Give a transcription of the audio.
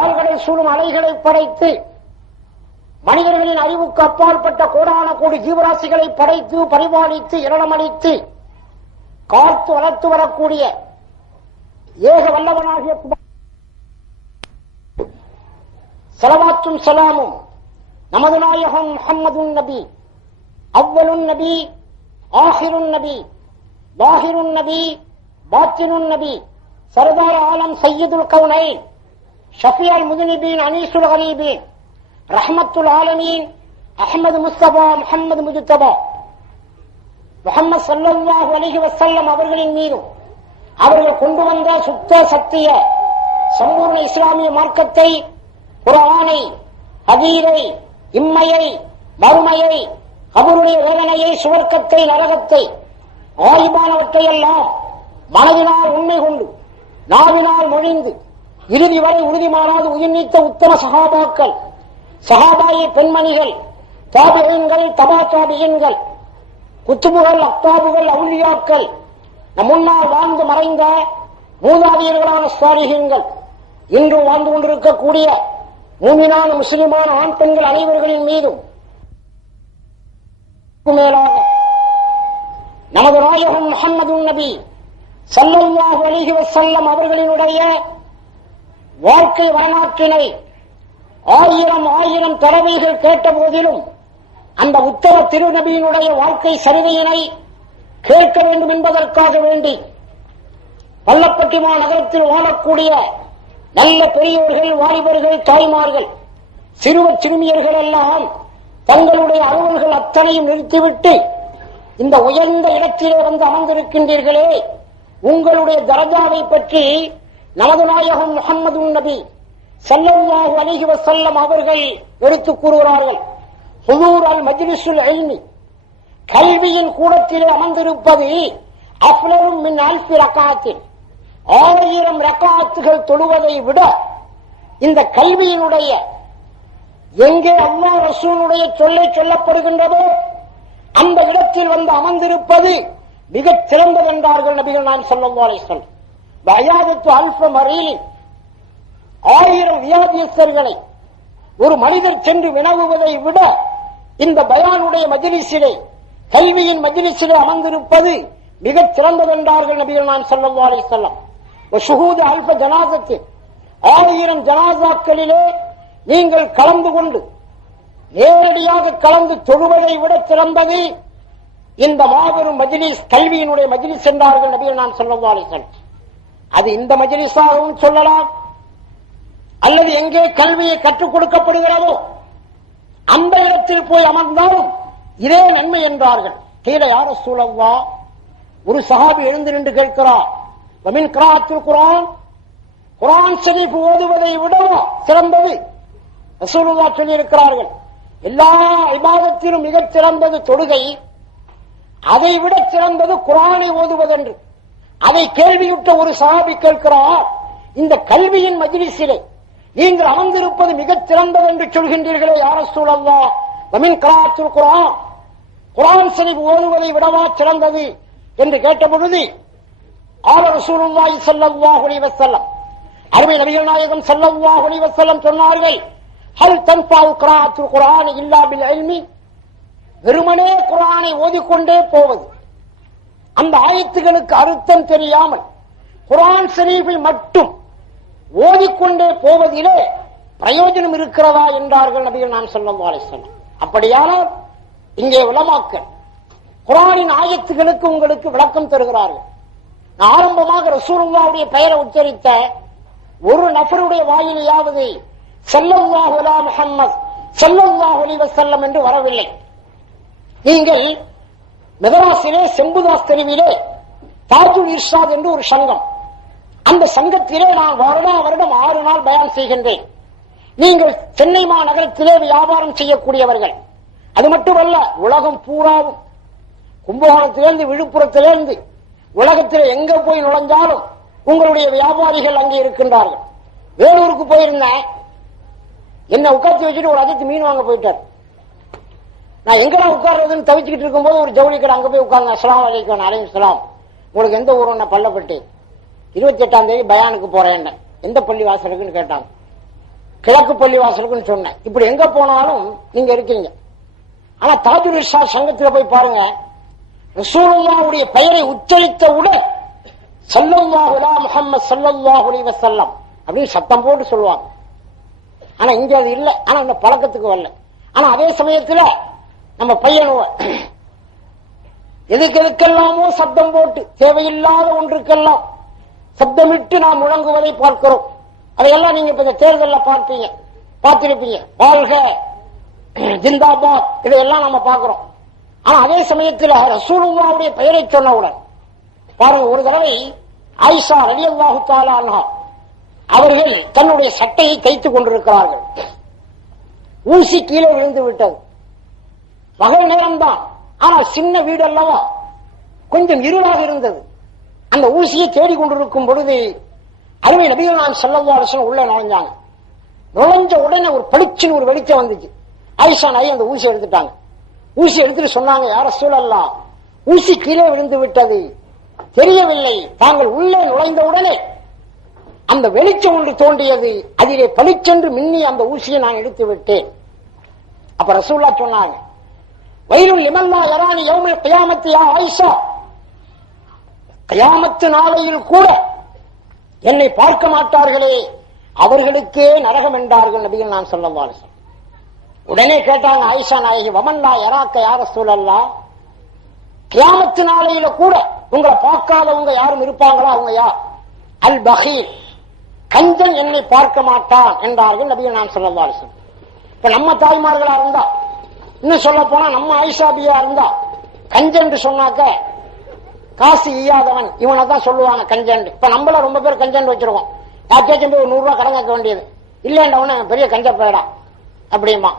ஆள்களை சூழும் அலைகளை படைத்து மனிதர்களின் அறிவுக்கு அப்பாற்பட்ட கோடான கோடி ஜீவராசிகளை படைத்து பரிபாலித்து இரணமளித்து காத்து வளர்த்து வரக்கூடிய ஏக வல்லவனாகிய ஸலவாத்தும் ஸலாமும் நமது நாயகம் முஹம்மதுன் நபி அவ்வலுன் நபி ஆஹிருன் நபி வாஹிருன் நபி பாத்தினுன் நபி சர்தார் ஆலம் சையதுல் கௌனைன் ஷஃபியுல் முذنبீன் அனீசுல் கரீபீன் ரஹ்மத்துல் ஆலமீன் அஹ்மது முஸ்தபா முஹம்மது முஜ்தபா முஹம்மது ஸல்லல்லாஹு அலைஹி வஸல்லம் அவர்களின் மீதும் அவர்கள் கொண்டு வந்த சுத்த சத்திய சம்பூர்ண இஸ்லாமிய மார்க்கத்தை, குர்ஆனை, ஹதீஸை, இம்மையை, மறுமையை, கபருடைய வேதனையை, சுவர்க்கத்தை, நரகத்தை, ஆயிபானவற்றையெல்லாம் மனதினால் உண்மை கொண்டு நாவினால் மொழிந்து இறுதி வரை உறுதிமாறாது உயிர் நீத்த உத்தம சஹாபாக்கள், சஹாபாய பெண்மணிகள், தாபிஈன்கள், தபா தாபிஈன்கள், குத்துபுகள், அக்தாபுகள், அவுலியாக்கள், நம் முன்னால் வாழ்ந்து மறைந்த மூதாதியர்களான சாலிஹீன்கள், இன்று வாழ்ந்து கொண்டிருக்கக்கூடிய மூமினான முஸ்லிமான ஆண் பெண்கள் அனைவர்களின் மீதும் மேலாக நமது நாயகம் முஹம்மதுன் நபி ஸல்லல்லாஹு அலைஹி வஸல்லம் அவர்களினுடைய வாழ்க்கை வரலாற்றினை ஆயிரம் தடவைகள் கேட்ட போதிலும் அந்த உத்தர திருநபியினுடைய வாழ்க்கை சரிதையினை கேட்க வேண்டும் என்பதற்காக வேண்டி பள்ளப்பட்டி மாநகரத்தில் வாழக்கூடிய நல்ல பெரியோர்கள், வாலிபர்கள், தாய்மார்கள், சிறுவர் சிறுமியர்கள் எல்லாம் தங்களுடைய அலுவல்கள் அத்தனையும் நிறுத்திவிட்டு இந்த உயர்ந்த இடத்திலே வந்து அமர்ந்திருக்கின்றீர்களே, உங்களுடைய தரஜாவை பற்றி நமது நாயகம் முஹம்மதுன் நபி ஸல்லல்லாஹு அலைஹி வஸல்லம் அவர்கள் எடுத்துக் கூறுகிறார்கள். ஹுதூர் அல் மஜ்லிஸுல் இல்மி, கல்வியின் கூடத்திலே அமர்ந்திருப்பது அஃலலும் மின் அல்ஃபி ரக்அத்தின், 1000 ரக்அத்துகள் தொழுவதை விட இந்த கல்வியினுடைய எங்கே அல்லாஹ் ரசூலுடைய சொல்லை சொல்லப்படுகின்றதோ அந்த இடத்தில் வந்து அமர்ந்திருப்பது மிகச் சிறந்தது என்றார்கள் நபிகள் நாயகம் ஸல்லல்லாஹு அலைஹி வஸல்லம். பயாதத்து அல்ஃப மரீலின், 1000 வியாதியஸ்தர்களை ஒரு மனிதர் சென்று வினவுவதை விட இந்த பயானுடைய மஜ்லிஸிலே, கல்வியின் மஜ்லிஸிலே அமர்ந்திருப்பது மிகச் சிறந்தது என்றார்கள் நபிகள் நாயகம் ஸல்லல்லாஹு அலைஹி வஸல்லம். வஷுஹூது அல்ஃப ஜனாஸத்தின், 1000 ஜனாஸாக்களிலே நீங்கள் கலந்து கொண்டு நேரடியாக கலந்து தொழுவதை விட சிறந்தது இந்த மாபெரும் மஜ்லிஸ், கல்வியினுடைய மஜ்லிஸ் என்றார்கள் நபிகள் நாயகம் ஸல்லல்லாஹு அலைஹி வஸல்லம். அது இந்த மஜ்லிஸாகவும் சொல்லலாம், அல்லது எங்கே கல்வியை கற்றுக் கொடுக்கப்படுகிறதோ அந்த இடத்தில் போய் அமர்ந்தாலும் இதே நன்மை என்றார்கள். கீழே யார் ரசூலல்லாஹ், ஒரு சஹாபி எழுந்து நின்று கேட்கிறார், வமின் கிராஅத்துல் குர்ஆன், குர்ஆன் ஷரீஃப் ஓதுவதை விட சிறந்தது ரசூலுல்லாஹ் சொல்லி இருக்கிறார்கள். எல்லா இபாதத்திலும் மிகச் சிறந்தது தொழுகை, அதை விட சிறந்தது குர்ஆனை ஓதுவதென்று. அதை கேள்வியுற்ற ஒரு சஹாபி கேட்கிறார், இந்த கல்வியின் மஜ்லிஸிலே நீங்கள் அமர்ந்திருப்பது மிகச் சிறந்தது என்று சொல்கின்றீர்களே யா ரசூலல்லாஹ், வமின் கிராஅத்துல் குர்ஆன், குர்ஆன் ஷரீஃப் ஓதுவதை விடவா சிறந்தது என்று கேட்டபொழுது ஆல ரசூலுல்லாஹி ஸல்லல்லாஹு அலைஹி வஸல்லம், அருமை நபிகள் நாயகம் ஸல்லல்லாஹு அலைஹி வஸல்லம் சொன்னார்கள், ஹல் தன்ஃபஉ கிராஅத்துல் குர்ஆன் இல்லா பில் இல்மி, வெறுமனே குர்ஆனை ஓதிக்கொண்டே போவது, அந்த ஆயத்துகளுக்கு அர்த்தம் தெரியாமல் குர்ஆன் ஷரீஃபை மட்டும் ஓதிக்கொண்டே போவதிலே பிரயோஜனம் இருக்கிறதா என்றார்கள் நபிகள் நாயகம் ஸல்லல்லாஹு அலைஹி வஸல்லம். அப்படியானால் இங்கே உலமாக்கள் குர்ஆனின் ஆயத்துகளுக்கு உங்களுக்கு விளக்கம் தருகிறார்கள். ஆரம்பமாக ரசூலுல்லாஹ்வுடைய பெயரை உச்சரித்த ஒரு நபருடைய வாயிலையாவது ஸல்லல்லாஹு அலா முஹம்மத் ஸல்லல்லாஹு அலைஹி வஸல்லம் என்று வரவில்லை. நீங்கள் மெதராஸிலே செம்புதாஸ் தெருவிலே தாஜுல் இர்ஷாத் என்று ஒரு சங்கம், அந்த சங்கத்திலே நான் வருடம் 6 நாள் பயான் செய்கின்றேன். நீங்கள் சென்னை மாநகரத்திலே வியாபாரம் செய்யக்கூடியவர்கள், அது மட்டுமல்ல உலகம் பூராவும், கும்பகோணத்திலிருந்து விழுப்புரத்திலிருந்து உலகத்தில் எங்க போய் நுழைஞ்சாலும் உங்களுடைய வியாபாரிகள் அங்கே இருக்கின்றார்கள். வேலூருக்கு போயிருந்தேன், என்ன உட்கார்த்தி வச்சுட்டு ஒரு அதிர்ச்சி மீன் வாங்க போயிட்டார். நான் எங்கடா உட்கார்றதுன்னு தவிச்சுக்கிட்டு இருக்கும்போது ஒரு ஜவுளி கடை, அங்க போய் உட்கார்ந்தேன். அஸ்ஸலாமு அலைக்கும். அலைக்கும் ஸலாம். உங்களுக்கு எந்த ஊருன்னா பள்ளப்பட்டி, 28ஆம் தேதி பயானுக்கு போறேன், எந்த பள்ளி வாசலுக்குன்னு கேட்டாங்க. கிழக்கு பள்ளிவாசலுக்குன்னு சொன்னேன். இப்படி எங்க போனாலும் நீங்க இருக்கீங்க. ஆனா தாஜுல் இர்ஷாத் சங்கத்தில் போய் பாருங்க, ரசூலுல்லாஹ்வுடைய பெயரை உச்சரித்தவுடன் ஸல்லல்லாஹு அலா முஹம்மது ஸல்லல்லாஹு அலைஹி வஸல்லம் அப்படின்னு சத்தம் போட்டு சொல்லுவாங்க. ஆனா இங்க அது இல்லை. ஆனா இந்த பழக்கத்துக்கு வரல. ஆனா அதே சமயத்துல நம்ம பையனுவ எதுக்கெல்லாமோ சப்தம் போட்டு தேவையில்லாத ஒன்றுக்கெல்லாம் சப்தமிட்டு நாம் முழங்குவதை பார்க்கிறோம். அதையெல்லாம் நீங்க இப்ப இந்த தேர்தலில் பார்த்திருப்பீங்க. வாழ்க ஜிந்தாபாத் இதையெல்லாம் நம்ம பார்க்கிறோம். ஆனா அதே சமயத்தில் ரசூலுல்லாஹ்வுடைய பெயரை சொன்னவுடன் பாருங்க, ஒரு தடவை ஆயிஷா ரலியல்லாஹு தஆலா அன்ஹா அவர்கள் தன்னுடைய சட்டையை தைத்துக் கொண்டிருக்கிறார்கள். ஊசி கீழே விழுந்து விட்டது. பகல் நேரம்தான், ஆனால் சின்ன வீடு அல்லவா, கொஞ்சம் இருளாக இருந்தது. அந்த ஊசியை தேடிக்கொண்டிருக்கும் பொழுது அருமை நபிகள் நாயகம் ஸல்லல்லாஹு அலைஹி வஸல்லம் உள்ள நுழைஞ்சாங்க. நுழைஞ்ச உடனே ஒரு பளிச்சின் ஒரு வெளிச்சம் வந்துச்சு. ஆயிஷா நாயகி அந்த ஊசி எடுத்துட்டாங்க. ஊசி எடுத்துட்டு சொன்னாங்க, யா ரசூலல்லாஹ், ஊசி கீழே விழுந்து விட்டது, தெரியவில்லை. தாங்கள் உள்ளே நுழைந்த உடனே அந்த வெளிச்சம் ஒன்று தோன்றியது, அதிலே பளிச்சென்று மின்னி அந்த ஊசியை நான் எடுத்து விட்டேன். அப்ப ரசூலுல்லாஹ் சொன்னாங்க, வயலுல் லிமன் லா யரானி யௌமல் கியாமத்தி யா ஆயிஷா, கியாமத்து நாளையில் கூட என்னை பார்க்க மாட்டார்களே, அவர்களுக்கே நரகம் என்றார்கள் நபிகள் நாயகம் ஸல்லல்லாஹு அலைஹி வஸல்லம். உடனே கேட்டாங்க ஆயிஷா நாயகி, வமன் லா யராக்க யா ரசூலல்லாஹ், கியாமத்து நாளையில கூட உங்களை பார்க்காதவங்க யாரும் இருப்பாங்களா? அவங்க யார்? அல் பகீல், கஞ்சன் என்னை பார்க்க மாட்டான் என்றார்கள் நபிகள் நாயகம் ஸல்லல்லாஹு அலைஹி வஸல்லம். இப்ப நம்ம தாய்மார்களா இருந்தா, இன்னும் சொல்ல போனா நம்ம ஆயிஷாபியா இருந்தா, கஞ்சன் சொன்னாக்க காசு ஈயாதவன் இவனை தான் சொல்லுவாங்க கஞ்சன். இப்ப நம்மள ரொம்ப பேர் கஞ்சன் வச்சிருக்கோம். யாருக்காச்சும் போய் 100 ரூபாய் கடன் கேட்க வேண்டியது இல்லைன்றவன பெரிய கஞ்ச போயிடா அப்படிமா.